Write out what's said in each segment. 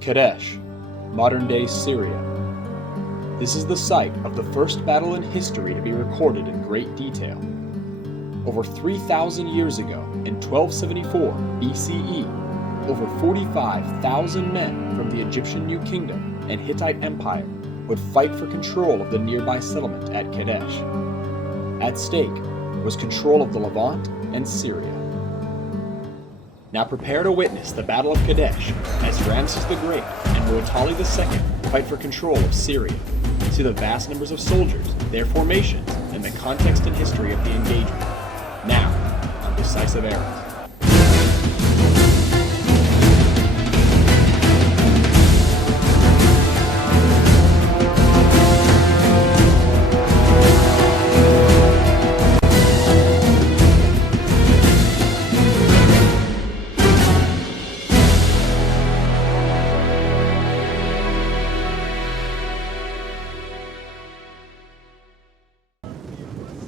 Kadesh, modern-day Syria. This is the site of the first battle in history to be recorded in great detail. Over 3,000 years ago, in 1274 BCE, over 45,000 men from the Egyptian New Kingdom and Hittite Empire would fight for control of the nearby settlement at Kadesh. At stake was control of the Levant and Syria. Now prepare to witness the Battle of Kadesh as Ramesses the Great and Muwatalli II fight for control of Syria. See the vast numbers of soldiers, their formations, and the context and history of the engagement. Now, on Decisive Eras.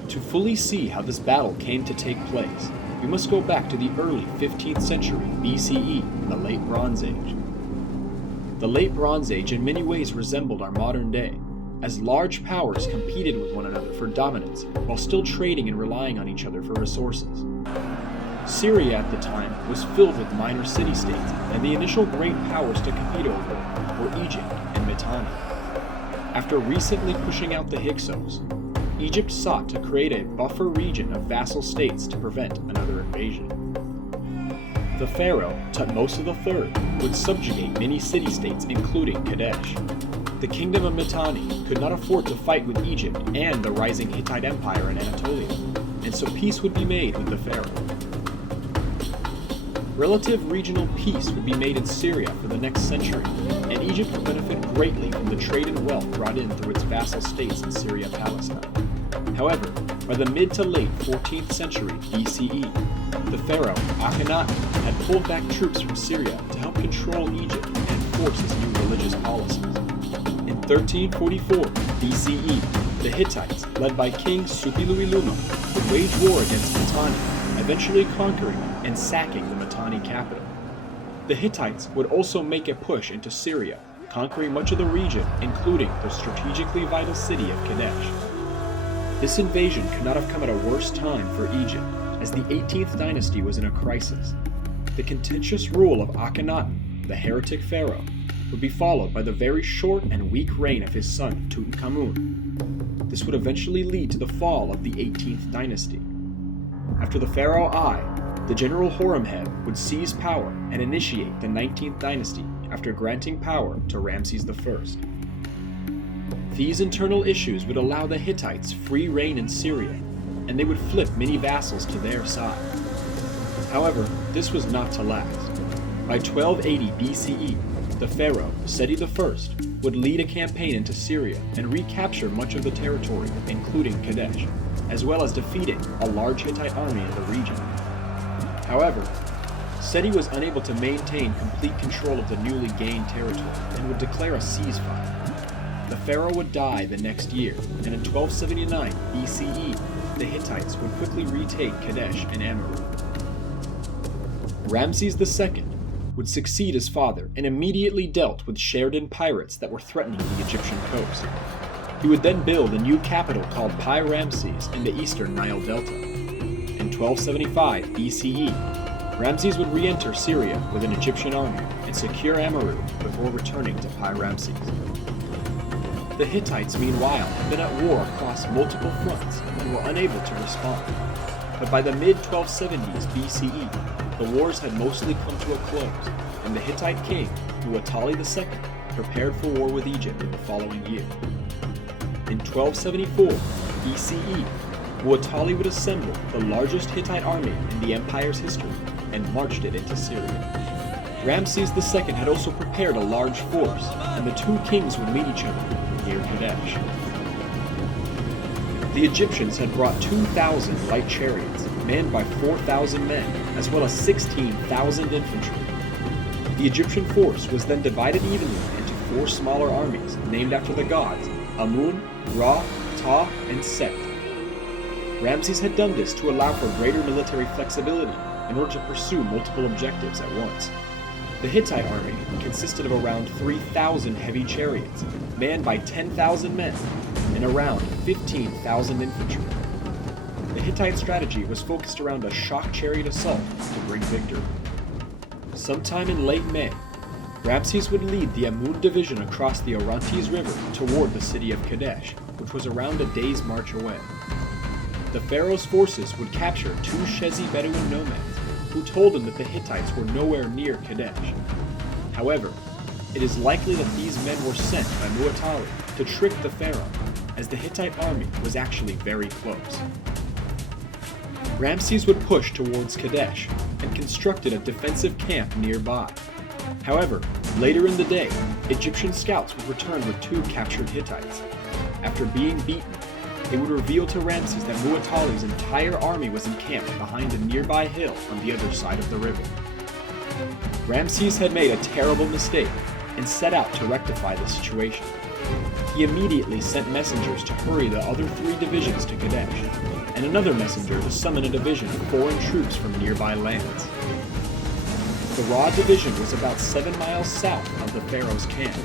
To fully see how this battle came to take place, we must go back to the early 15th century BCE in the Late Bronze Age. The Late Bronze Age in many ways resembled our modern day, as large powers competed with one another for dominance while still trading and relying on each other for resources. Syria at the time was filled with minor city-states, and the initial great powers to compete over were Egypt and Mitanni. After recently pushing out the Hyksos, Egypt sought to create a buffer region of vassal states to prevent another invasion. The pharaoh, Thutmose III, would subjugate many city-states including Kadesh. The kingdom of Mitanni could not afford to fight with Egypt and the rising Hittite Empire in Anatolia, and so peace would be made with the pharaoh. Relative regional peace would be made in Syria for the next century, and Egypt would benefit greatly from the trade and wealth brought in through its vassal states in Syria-Palestine. However, by the mid to late 14th century BCE, the pharaoh Akhenaten had pulled back troops from Syria to help control Egypt and enforce his new religious policies. In 1344 BCE, the Hittites, led by King Suppiluliuma, would wage war against Mitanni, eventually conquering and sacking the Mitanni capital. The Hittites would also make a push into Syria, conquering much of the region, including the strategically vital city of Kadesh. This invasion could not have come at a worse time for Egypt, as the 18th dynasty was in a crisis. The contentious rule of Akhenaten, the heretic pharaoh, would be followed by the very short and weak reign of his son Tutankhamun. This would eventually lead to the fall of the 18th dynasty. After the pharaoh I, the general Horemheb would seize power and initiate the 19th dynasty after granting power to Ramesses I. These internal issues would allow the Hittites free reign in Syria, and they would flip many vassals to their side. However, this was not to last. By 1280 BCE, the pharaoh, Seti I, would lead a campaign into Syria and recapture much of the territory, including Kadesh, as well as defeating a large Hittite army in the region. However, Seti was unable to maintain complete control of the newly gained territory and would declare a ceasefire. The pharaoh would die the next year, and in 1279 BCE, the Hittites would quickly retake Kadesh and Amurru. Ramesses II would succeed his father and immediately dealt with Sheridan pirates that were threatening the Egyptian coast. He would then build a new capital called Pi Ramses in the eastern Nile Delta. In 1275 BCE, Ramesses would re-enter Syria with an Egyptian army and secure Amurru before returning to Pi Ramses. The Hittites, meanwhile, had been at war across multiple fronts and were unable to respond. But by the mid-1270s BCE, the wars had mostly come to a close, and the Hittite king, Muwatalli II, prepared for war with Egypt in the following year. In 1274 BCE, Muwatalli would assemble the largest Hittite army in the empire's history and marched it into Syria. Ramesses II had also prepared a large force, and the two kings would meet each other near Kadesh. The Egyptians had brought 2,000 light chariots, manned by 4,000 men, as well as 16,000 infantry. The Egyptian force was then divided evenly into 4 smaller armies, named after the gods Amun, Ra, Ta, and Set. Ramesses had done this to allow for greater military flexibility in order to pursue multiple objectives at once. The Hittite army consisted of around 3,000 heavy chariots, manned by 10,000 men, and around 15,000 infantry. The Hittite strategy was focused around a shock chariot assault to bring victory. Sometime in late May, Ramesses would lead the Amun division across the Orontes River toward the city of Kadesh, which was around a day's march away. The pharaoh's forces would capture two Shezi Bedouin nomads, who told him that the Hittites were nowhere near Kadesh. However, it is likely that these men were sent by Muwatalli to trick the pharaoh, as the Hittite army was actually very close. Ramesses would push towards Kadesh and constructed a defensive camp nearby. However, later in the day, Egyptian scouts would return with two captured Hittites. After being beaten, they would reveal to Ramesses that Muwatalli's entire army was encamped behind a nearby hill on the other side of the river. Ramesses had made a terrible mistake and set out to rectify the situation. He immediately sent messengers to hurry the other three divisions to Kadesh, and another messenger to summon a division of foreign troops from nearby lands. The Ra division was about 7 miles south of the pharaoh's camp,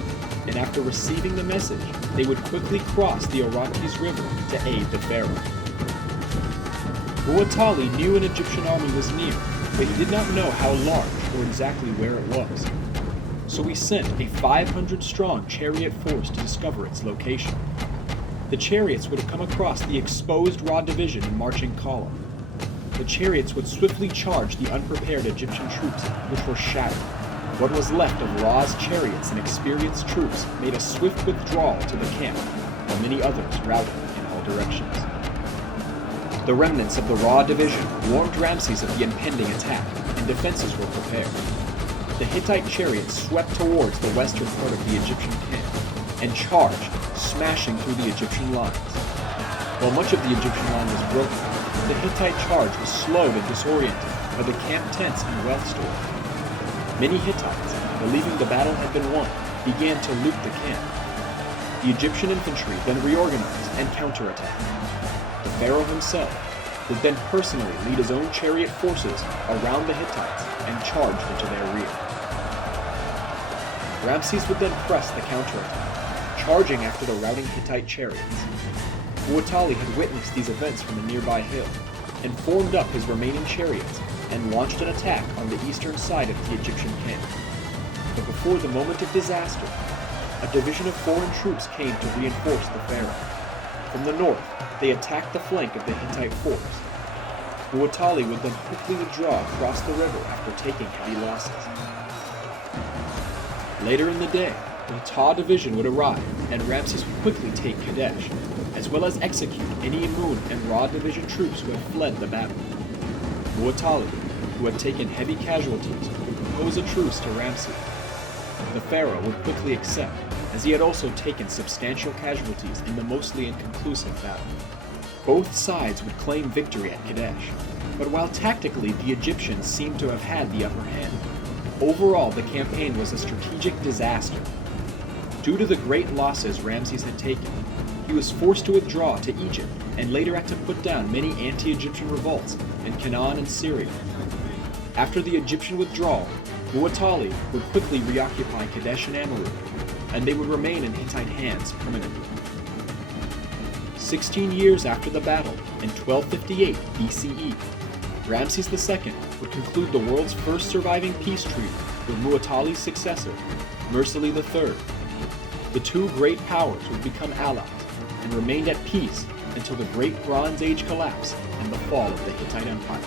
and after receiving the message, they would quickly cross the Orontes River to aid the pharaoh. Muwatalli knew an Egyptian army was near, but he did not know how large or exactly where it was. So he sent a 500-strong chariot force to discover its location. The chariots would have come across the exposed Ra division in marching column. The chariots would swiftly charge the unprepared Egyptian troops, which were shattered. What was left of Ra's chariots and experienced troops made a swift withdrawal to the camp, while many others routed in all directions. The remnants of the Ra division warned Ramesses of the impending attack, and defenses were prepared. The Hittite chariots swept towards the western part of the Egyptian camp, and charged, smashing through the Egyptian lines. While much of the Egyptian line was broken, the Hittite charge was slowed and disoriented by the camp tents and wealth stores. Many Hittites, believing the battle had been won, began to loot the camp. The Egyptian infantry then reorganized and counterattacked. The pharaoh himself would then personally lead his own chariot forces around the Hittites and charged into their rear. Ramesses would then press the counterattack, charging after the routing Hittite chariots. Muwatalli had witnessed these events from a nearby hill, and formed up his remaining chariots and launched an attack on the eastern side of the Egyptian camp. But before the moment of disaster, a division of foreign troops came to reinforce the pharaoh. From the north, they attacked the flank of the Hittite force. Muwatalli would then quickly withdraw across the river after taking heavy losses. Later in the day, the Ta division would arrive, and Ramesses would quickly take Kadesh, as well as execute any Amun and Ra division troops who had fled the battle. Muwatalli, who had taken heavy casualties, would propose a truce to Ramesses. The pharaoh would quickly accept, as he had also taken substantial casualties in the mostly inconclusive battle. Both sides would claim victory at Kadesh, but while tactically the Egyptians seemed to have had the upper hand, overall the campaign was a strategic disaster. Due to the great losses Ramesses had taken, he was forced to withdraw to Egypt and later had to put down many anti-Egyptian revolts in Canaan and Syria. After the Egyptian withdrawal, Muwatalli would quickly reoccupy Kadesh and Amrud, and they would remain in Hittite hands permanently. 16 years after the battle, in 1258 BCE, Ramesses II would conclude the world's first surviving peace treaty with Muwatalli's successor, Mursili III. The two great powers would become allies and remained at peace until the Great Bronze Age collapse and the fall of the Hittite Empire.